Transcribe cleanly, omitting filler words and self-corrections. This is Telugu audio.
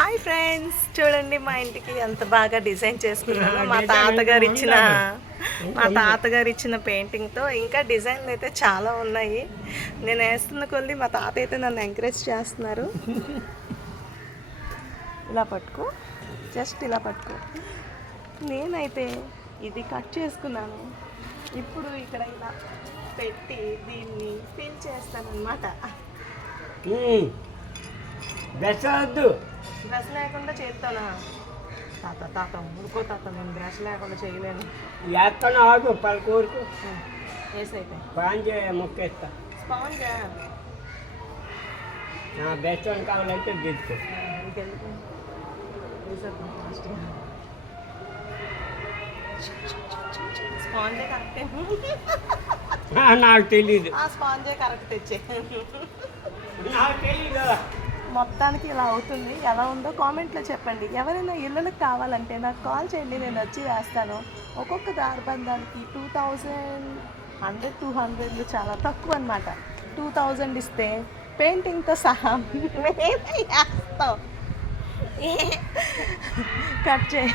హాయ్ ఫ్రెండ్స్, చూడండి మా ఇంటికి ఎంత బాగా డిజైన్ చేసుకున్నాను. మా తాతగారు ఇచ్చిన పెయింటింగ్తో ఇంకా డిజైన్లు అయితే చాలా ఉన్నాయి. నేను వేస్తున్న కొద్ది మా తాత అయితే నన్ను ఎంకరేజ్ చేస్తున్నారు. ఇలా పట్టుకో, జస్ట్ ఇలా పట్టుకో. నేనైతే ఇది కట్ చేసుకున్నాను. ఇప్పుడు ఇక్కడ ఇలా పెట్టి దీన్ని పిన్ చేస్తాను అన్నమాట. బ్రష్ లేకుండా చేస్తానా? తాత ఊరుకో తాత, నేను బ్రష్ లేకుండా చేయలేను. లేస్తాను, ఆగు పలుకూరుకు వేసైతే స్పాంజ్ మొక్కేస్తా. స్పాంజ్ బెస్ట్ వన్ కావాలంటే తీసుకో. ఇంకెందుకు వేసేద్దాం ఫాస్ట్గా. స్పాంజే కరెక్టే. నాకు తెలీదు, ఆ స్పాంజే కరెక్ట్ తెచ్చే. నాకు తెలీదు. మొత్తానికి ఇలా అవుతుంది. ఎలా ఉందో కామెంట్లో చెప్పండి. ఎవరైనా ఇళ్ళకి కావాలంటే నాకు కాల్ చేయండి, నేను వచ్చి వేస్తాను. ఒక్కొక్క దారబంధానికి 2100 200 చాలా తక్కువ అనమాట. 2000 ఇస్తే పెయింటింగ్తో సహా వేస్తాం. కట్ చేయి.